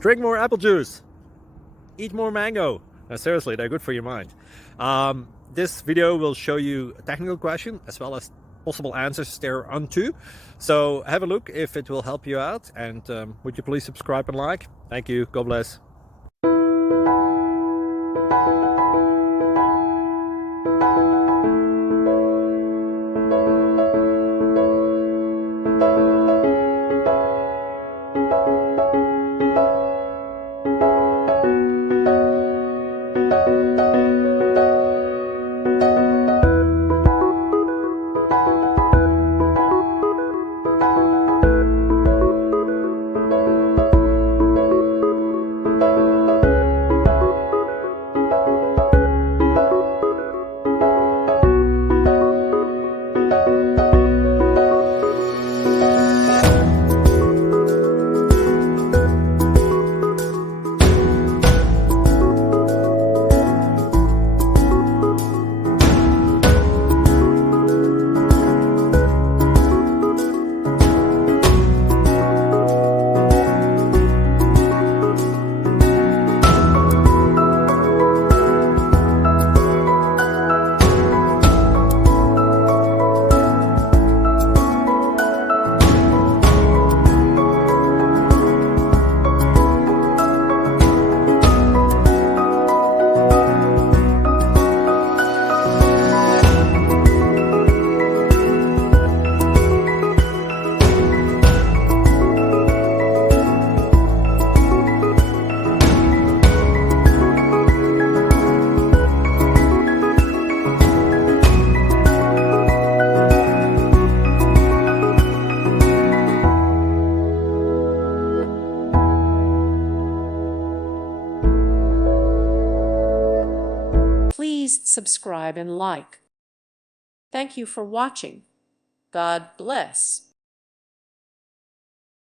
Drink more apple juice. Eat more mango. No, seriously, they're good for your mind. This video will show you a technical question as well as possible answers thereunto. So have a look if it will help you out, and would you please subscribe and like? Thank you. God bless. Please subscribe and like. Thank you for watching. God bless.